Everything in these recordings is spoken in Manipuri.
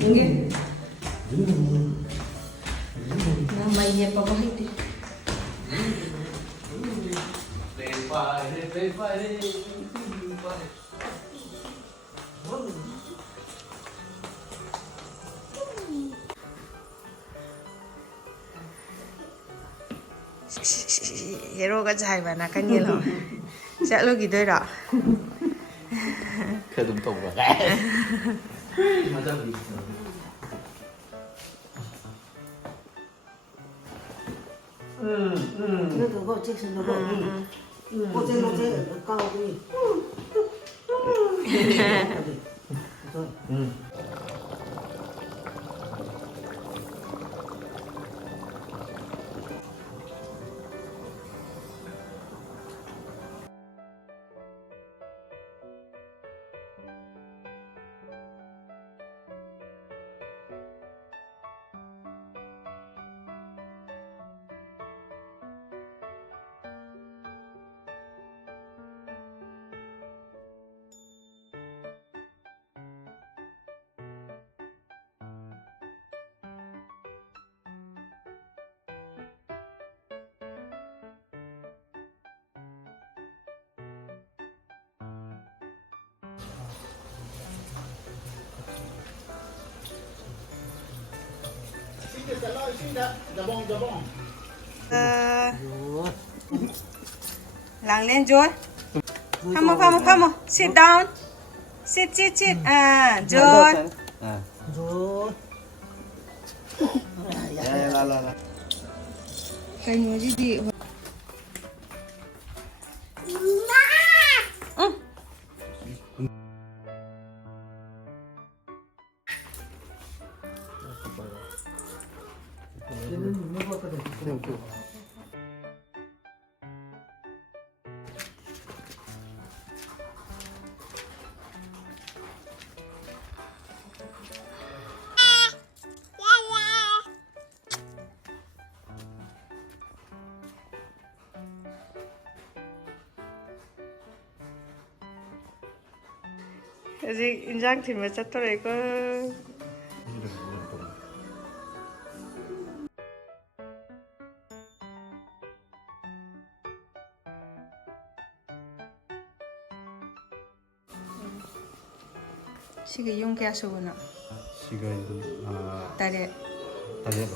여기. 나 많이 예뻐 보이지. Hero dài mà là cái gì rồi sẽ lúc gì tôi đó Khơi tụng tụng rồi cái mà sao bị nó cứ gọi chiếc xe nó gọi đi cô trên nó thế nó cao đi lắng lên rồi come on come on come on sit down sit sit sit à rồi rồi là cái nhớ gì đi 아직 인장 팀에 짰더라 이거 시계 용기야 서구나 시간이 딸에 다리로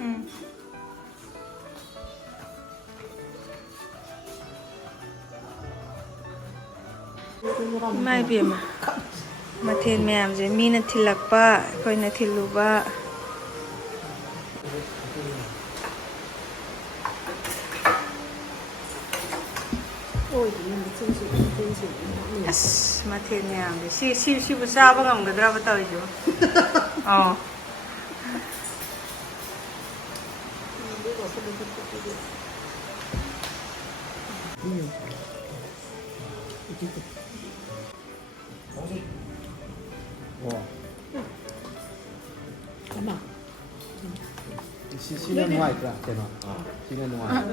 응 mai bia mà thêm mèm rồi mi nó thịt lạc ba coi nó thịt lù ba ôi chân sự mà thêm mèm rồi si bữa sau bác ngầm cái đó bắt đầu chứ 시간 동안 있더라 대박 시간 동안